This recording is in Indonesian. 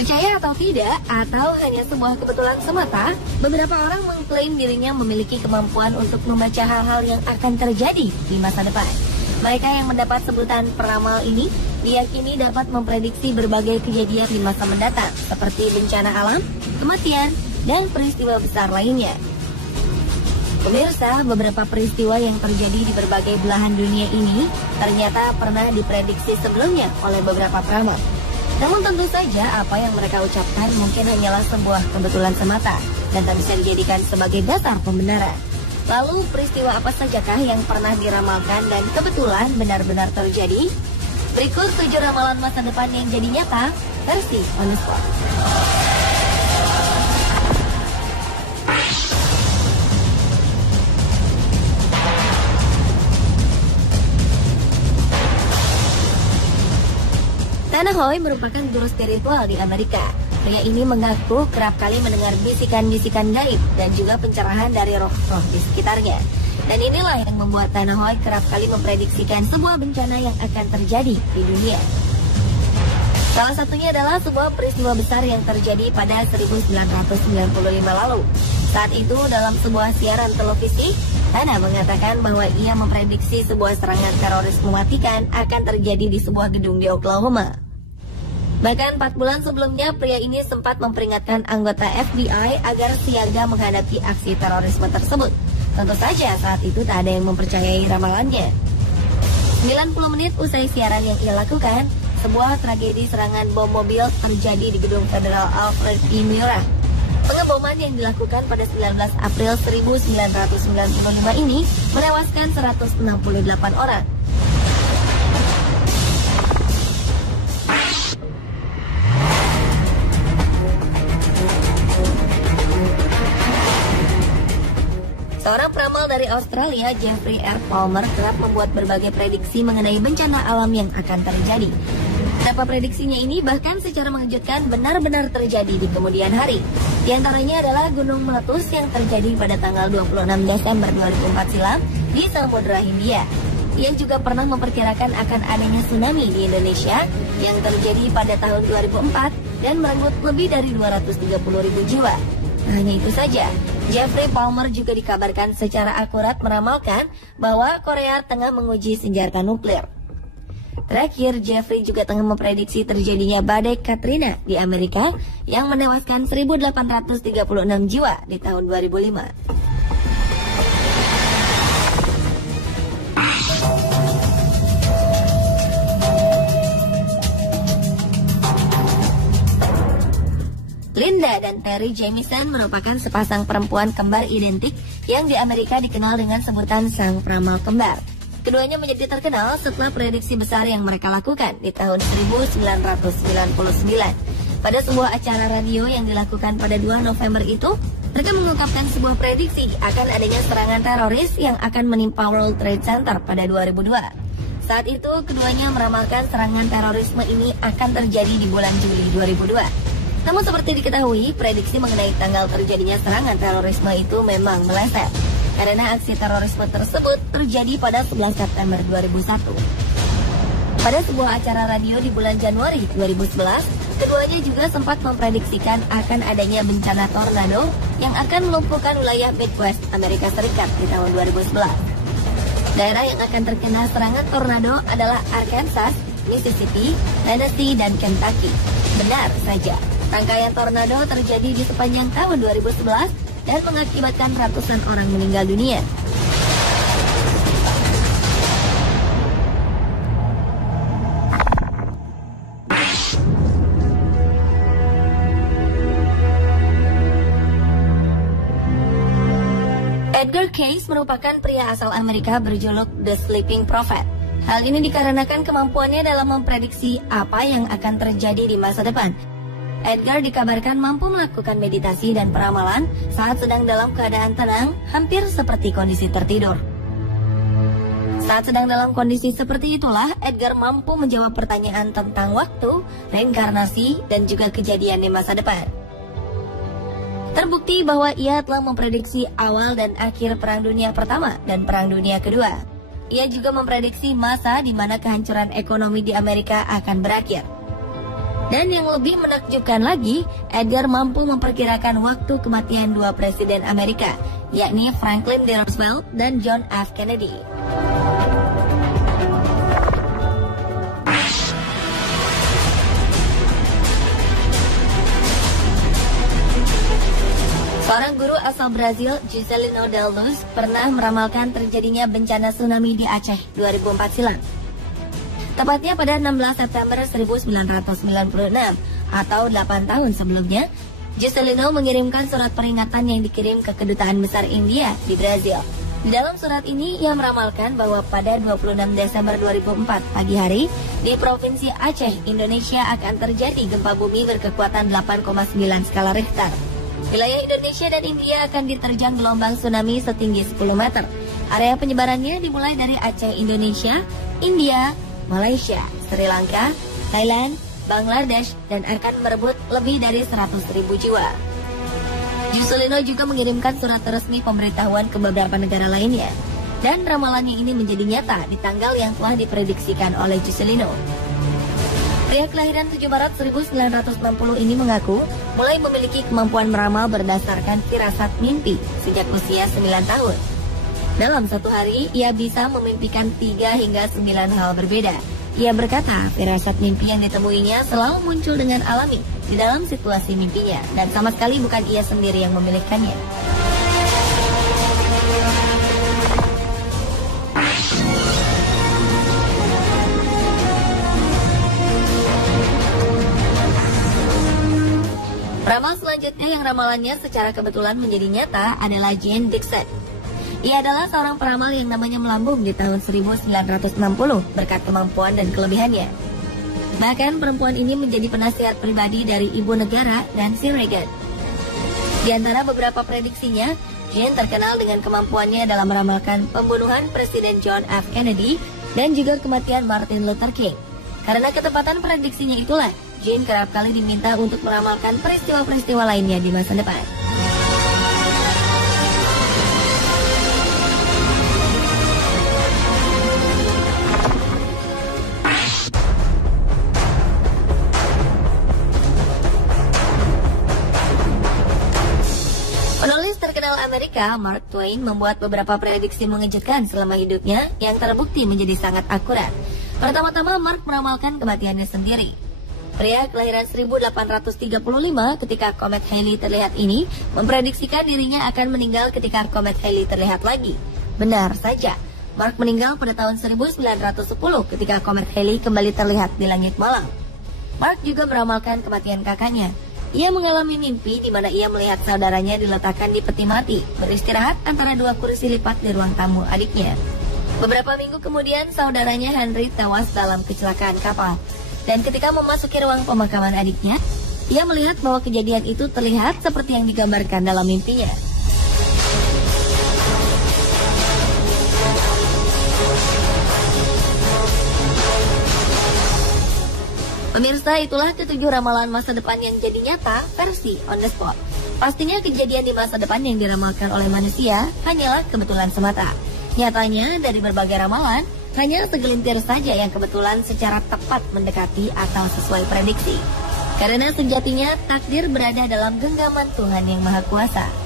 Percaya atau tidak, atau hanya sebuah kebetulan semata, beberapa orang mengklaim dirinya memiliki kemampuan untuk membaca hal-hal yang akan terjadi di masa depan. Mereka yang mendapat sebutan peramal ini diyakini dapat memprediksi berbagai kejadian di masa mendatang, seperti bencana alam, kematian, dan peristiwa besar lainnya. Pemirsa, beberapa peristiwa yang terjadi di berbagai belahan dunia ini ternyata pernah diprediksi sebelumnya oleh beberapa peramal. Namun tentu saja apa yang mereka ucapkan mungkin hanyalah sebuah kebetulan semata dan tak bisa dijadikan sebagai dasar pembenaran. Lalu peristiwa apa sajakah yang pernah diramalkan dan kebetulan benar-benar terjadi? Berikut 7 ramalan masa depan yang jadi nyata versi On The Spot. Tanahoy merupakan guru spiritual di Amerika. Pria ini mengaku kerap kali mendengar bisikan-bisikan gaib dan juga pencerahan dari roh-roh di sekitarnya. Dan inilah yang membuat Tanahoy kerap kali memprediksikan sebuah bencana yang akan terjadi di dunia. Salah satunya adalah sebuah peristiwa besar yang terjadi pada 1995 lalu. Saat itu dalam sebuah siaran televisi, Tana mengatakan bahwa ia memprediksi sebuah serangan teroris mematikan akan terjadi di sebuah gedung di Oklahoma. Bahkan 4 bulan sebelumnya, pria ini sempat memperingatkan anggota FBI agar siaga menghadapi aksi terorisme tersebut. Tentu saja saat itu tak ada yang mempercayai ramalannya. 90 menit usai siaran yang ia lakukan, sebuah tragedi serangan bom mobil terjadi di gedung Federal Alfred E. Murrah. Pengeboman yang dilakukan pada 19 April 1995 ini menewaskan 168 orang. Seorang peramal dari Australia, Jeffrey R. Palmer, kerap membuat berbagai prediksi mengenai bencana alam yang akan terjadi. Beberapa prediksinya ini bahkan secara mengejutkan benar-benar terjadi di kemudian hari. Di antaranya adalah gunung meletus yang terjadi pada tanggal 26 Desember 2004 silam di Samudra Hindia. Ia juga pernah memperkirakan akan adanya tsunami di Indonesia yang terjadi pada tahun 2004 dan merenggut lebih dari 230.000 jiwa. Nah, hanya itu saja, Jeffrey Palmer juga dikabarkan secara akurat meramalkan bahwa Korea tengah menguji senjata nuklir. Terakhir, Jeffrey juga tengah memprediksi terjadinya badai Katrina di Amerika yang menewaskan 1.836 jiwa di tahun 2005. Linda dan Terry Jamison merupakan sepasang perempuan kembar identik yang di Amerika dikenal dengan sebutan sang peramal kembar. Keduanya menjadi terkenal setelah prediksi besar yang mereka lakukan di tahun 1999. Pada sebuah acara radio yang dilakukan pada 2 November itu, mereka mengungkapkan sebuah prediksi akan adanya serangan teroris yang akan menimpa World Trade Center pada 2002. Saat itu, keduanya meramalkan serangan terorisme ini akan terjadi di bulan Juli 2002. Namun seperti diketahui, prediksi mengenai tanggal terjadinya serangan terorisme itu memang meleset, karena aksi terorisme tersebut terjadi pada 11 September 2001. Pada sebuah acara radio di bulan Januari 2011, keduanya juga sempat memprediksikan akan adanya bencana tornado yang akan melumpuhkan wilayah Midwest Amerika Serikat di tahun 2011. Daerah yang akan terkena serangan tornado adalah Arkansas, Mississippi, Tennessee, dan Kentucky. Benar saja, rangkaian tornado terjadi di sepanjang tahun 2011 dan mengakibatkan ratusan orang meninggal dunia. Edgar Cayce merupakan pria asal Amerika berjuluk The Sleeping Prophet. Hal ini dikarenakan kemampuannya dalam memprediksi apa yang akan terjadi di masa depan. Edgar dikabarkan mampu melakukan meditasi dan peramalan saat sedang dalam keadaan tenang, hampir seperti kondisi tertidur. Saat sedang dalam kondisi seperti itulah, Edgar mampu menjawab pertanyaan tentang waktu, reinkarnasi, dan juga kejadian di masa depan. Terbukti bahwa ia telah memprediksi awal dan akhir Perang Dunia Pertama dan Perang Dunia Kedua. Ia juga memprediksi masa di mana kehancuran ekonomi di Amerika akan berakhir. Dan yang lebih menakjubkan lagi, Edgar mampu memperkirakan waktu kematian dua presiden Amerika, yakni Franklin D. Roosevelt dan John F. Kennedy. Seorang guru asal Brazil, Juscelino Del Luz, pernah meramalkan terjadinya bencana tsunami di Aceh 2004 silam. Tepatnya pada 16 September 1996 atau 8 tahun sebelumnya, Juscelino mengirimkan surat peringatan yang dikirim ke Kedutaan Besar India di Brazil. Di dalam surat ini, ia meramalkan bahwa pada 26 Desember 2004 pagi hari, di Provinsi Aceh, Indonesia akan terjadi gempa bumi berkekuatan 8,9 skala Richter. Wilayah Indonesia dan India akan diterjang gelombang tsunami setinggi 10 meter. Area penyebarannya dimulai dari Aceh, Indonesia, India, Malaysia, Sri Lanka, Thailand, Bangladesh, dan akan merebut lebih dari 100.000 jiwa. Juscelino juga mengirimkan surat resmi pemberitahuan ke beberapa negara lainnya. Dan ramalannya ini menjadi nyata di tanggal yang telah diprediksikan oleh Juscelino. Pria kelahiran 7 Maret 1960 ini mengaku mulai memiliki kemampuan meramal berdasarkan firasat mimpi sejak usia 9 tahun. Dalam satu hari, ia bisa memimpikan 3 hingga 9 hal berbeda. Ia berkata, firasat mimpi yang ditemuinya selalu muncul dengan alami di dalam situasi mimpinya, dan sama sekali bukan ia sendiri yang memilihkannya. Ramal selanjutnya yang ramalannya secara kebetulan menjadi nyata adalah Jane Dixon. Ia adalah seorang peramal yang namanya melambung di tahun 1960 berkat kemampuan dan kelebihannya. Bahkan perempuan ini menjadi penasihat pribadi dari ibu negara Nancy Reagan. Di antara beberapa prediksinya, Jane terkenal dengan kemampuannya dalam meramalkan pembunuhan Presiden John F. Kennedy dan juga kematian Martin Luther King. Karena ketepatan prediksinya itulah, Jane kerap kali diminta untuk meramalkan peristiwa-peristiwa lainnya di masa depan. Penulis terkenal Amerika, Mark Twain, membuat beberapa prediksi mengejutkan selama hidupnya yang terbukti menjadi sangat akurat. Pertama-tama, Mark meramalkan kematiannya sendiri. Pria kelahiran 1835 ketika komet Halley terlihat ini memprediksikan dirinya akan meninggal ketika komet Halley terlihat lagi. Benar saja, Mark meninggal pada tahun 1910 ketika komet Halley kembali terlihat di langit malam. Mark juga meramalkan kematian kakaknya. Ia mengalami mimpi di mana ia melihat saudaranya diletakkan di peti mati, beristirahat antara dua kursi lipat di ruang tamu adiknya. Beberapa minggu kemudian, saudaranya Henry tewas dalam kecelakaan kapal. Dan ketika memasuki ruang pemakaman adiknya, ia melihat bahwa kejadian itu terlihat seperti yang digambarkan dalam mimpinya. Pemirsa, itulah ketujuh ramalan masa depan yang jadi nyata versi on the spot. Pastinya kejadian di masa depan yang diramalkan oleh manusia hanyalah kebetulan semata. Nyatanya dari berbagai ramalan, hanya segelintir saja yang kebetulan secara tepat mendekati atau sesuai prediksi. Karena sejatinya takdir berada dalam genggaman Tuhan yang Maha Kuasa.